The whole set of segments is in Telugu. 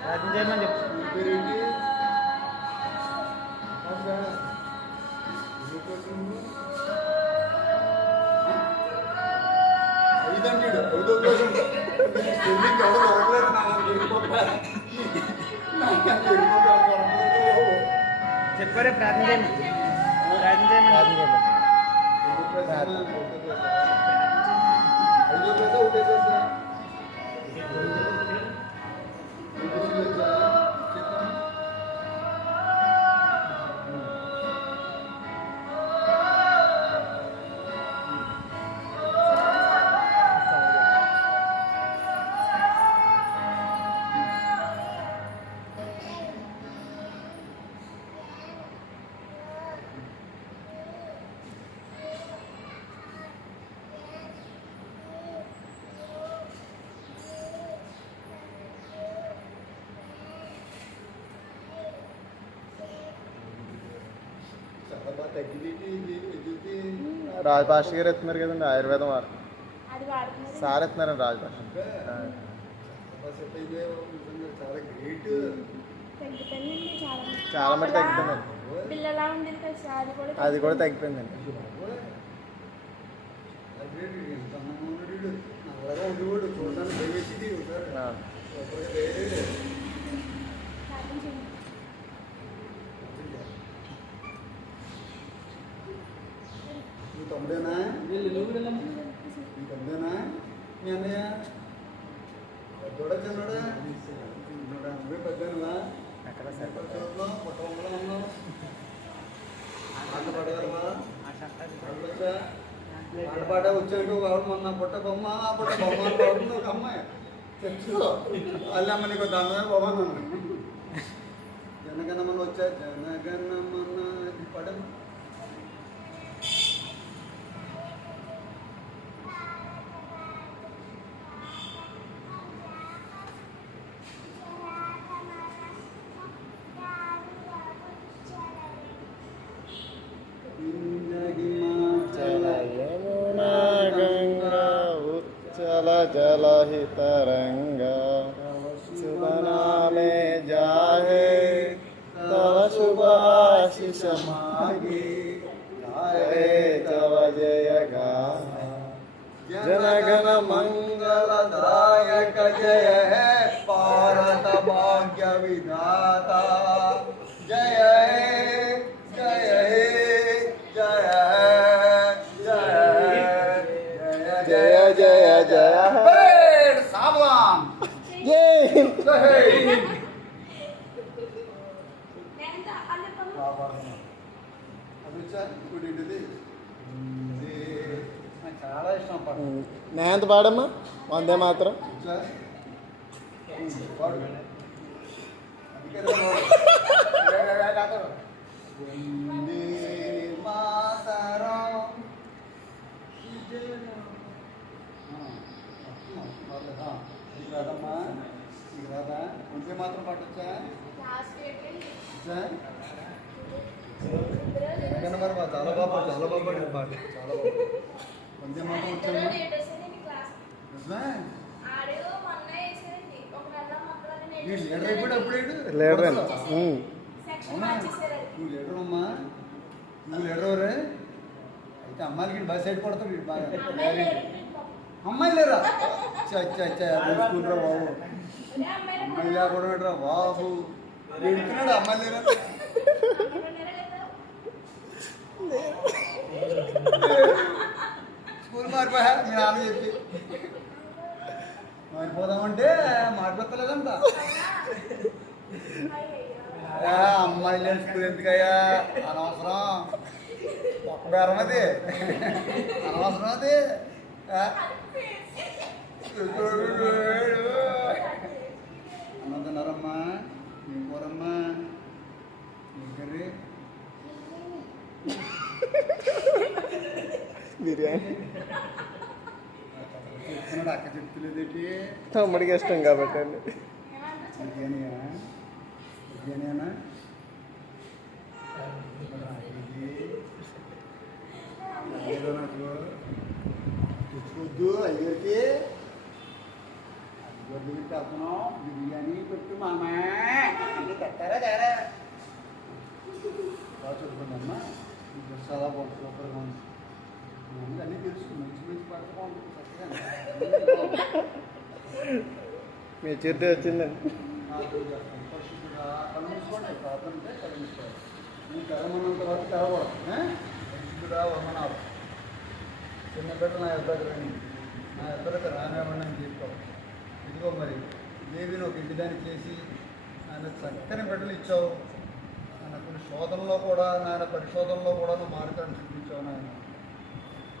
ప్రార్థన చేయమని చెప్తాను. చెప్పారే ప్రార్థన చేయమని. ప్రార్థన చేయమని. ప్రార్థన చేయమని. రాజభాష గారు ఎత్తున్నారు కదండి ఆయుర్వేదం వారు సార్ ఎత్తున్నారండి రాజభాష. చాలా మటుకు తగ్గిపోయిందండి. అది కూడా తగ్గిపోయిందండి. తమ్ముడేనా తమ్ముడేనా మీ అన్నయ్య పెద్దోడా చిన్నోడా నువ్వే పెద్దనువా చోట్లో పుట్టంలో ఉన్నావు ఆట పడగలవా ఆట పాట వచ్చాడు వాడు మొన్న పుట్ట బొమ్మ ఆ పుట్ట బొమ్మ పడుతుంది ఒక అమ్మాయి తెలుసు అల్లమ్మ నీకు దండమే బొమ్మ జనగణమన వచ్చా జనగణమన పడమ जलहितरंगा शुभ नामे जाहे तव शुभाशिष मागे गाहे तव जय गा जनगण मंगलदायक जय है भारत भाग्य विधाता जय हे जय हे जय जय जय जय सावधान ये చాలా ఇష్టం నేను ఎంత పాడమ్మా వందే మాత్రం రాదమ్మా నీకు రాదా వందే మాత్రం పాటొచ్చా చాలా బాగా పాట చాలా బాగా పాడారు పాట చాలా బాగా వందే మాత్రం వచ్చాము లీడర్ అయిపోయాడు అప్పుడు లీడర్ అవునా నువ్వు లీడర్ అమ్మా నువ్వు లీడర్ ఎవరే అయితే అమ్మాయిలకి బాగా సైడ్ పడతావు వీడు బాగా అమ్మాయి లేరా స్కూల్ రా బాబు అమ్మాయి లేకపోవడం రా బాబు ఎడుతున్నాడు అమ్మాయి లేరా స్కూల్ మారిపోయా మీ నాన్న చెప్పి మారిపోదామంటే మారిపోతలేదంట అమ్మాయి లేని స్కూల్ ఎందుకయ్యా అనవసరం ఒక్క బేరం అది అనవసరం అది అన్నం తిన్నారమ్మా ఏం కూరమ్మా ఏం కర్రీ బిర్యానీ చెప్తున్నాడు అక్క చెప్తలేదేంటి తమ్ముడికి ఇష్టం కాబట్టి అండి బిర్యానీయా బిర్యానీనా ఏదో నాకు తెచ్చుకోవద్దు అయ్యేకి దగ్గరికి వెళ్తున్నాం బిర్యానీ పెట్టు మామా అంటే కట్టారా తేరా బాగా చదువుకుందమ్మా చాలా బాగుంది సూపర్గా ఉంది మమ్మల్ని అన్నీ తెలుసు మంచి మంచి పాట బాగుంటుంది చక్కగా మీ చెట్టు వచ్చిందండి పరిశుద్ధుడా కలుసుకోండి ప్రార్థన ఉంటే కలిగించుకోవాలి నేను కరమన్నంత వరకు కరవడం పరిశుద్ధుడా వమనాలు చిన్న బిడ్డ నా ఇద్దరు రండి నా ఇద్దరికి రానివ్వండి అని చెప్తాం ఇదిగో మరి దేవిని ఒక ఇంటిదాన్ని చేసి ఆయన చక్కని బిడ్డలు ఇచ్చావు ఆయన కొన్ని శోధనలో కూడా నాయన పరిశోధనలో కూడా నువ్వు మార్గాన్ని చూపించావు నాయన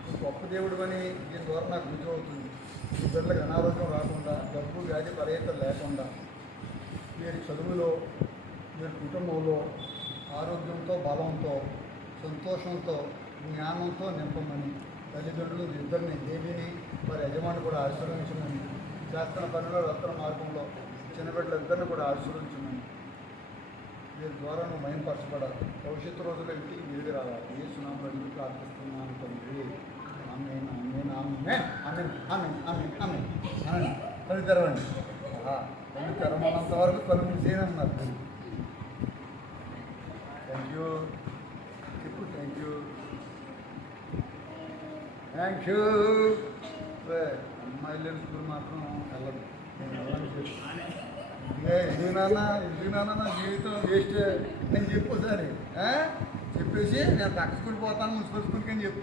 నువ్వు గొప్ప దేవుడు అని దీని ద్వారా నాకు రుజువు అవుతుంది ఈ బిడ్డలకు అనారోగ్యం రాకుండా డబ్బు వ్యాధి పర్యటన లేకుండా వీరి చదువులో వీరి కుటుంబంలో ఆరోగ్యంతో బలంతో సంతోషంతో జ్ఞానంతో నింపమని తల్లిదండ్రులు ఇద్దరిని దేవిని వారి యజమాని కూడా ఆశీర్వదించమని చేస్తున్న పనిలో రత్న మార్గంలో చిన్నబిడ్డలు ఇద్దరిని కూడా ఆశీర్వదించమని వీరి ద్వారా నువ్వు మయంపరచబడాలి భవిష్యత్తు రోజుల్లో ఇంటికి తిరిగి రావాలి ఏ సునామలో ఇంటికి ప్రార్థిస్తున్నాను తండ్రి ఆమేన్ ఆమేన్ ఆమేన్ ఆమేన్ ఆమేన్ ఆమేన్ ఆమేన్ ఆమేన్ కళ్ళు తెరవండి కళ్ళు తెరవనంత వరకు కళ్ళు మూసేయనన్నారు థ్యాంక్ యూ చెప్పు థ్యాంక్ యూ థ్యాంక్ యూ అమ్మాయి లేని స్కూల్ మాత్రం వెళ్ళదు నేను వెళ్ళని చెప్పు ఎందుకు నాన్న నా జీవితం వేస్ట్ నేను చెప్పు సరే చెప్పేసి నేను పక్క స్కూల్ పోతాను మున్సిపల్ స్కూల్కి అని చెప్పు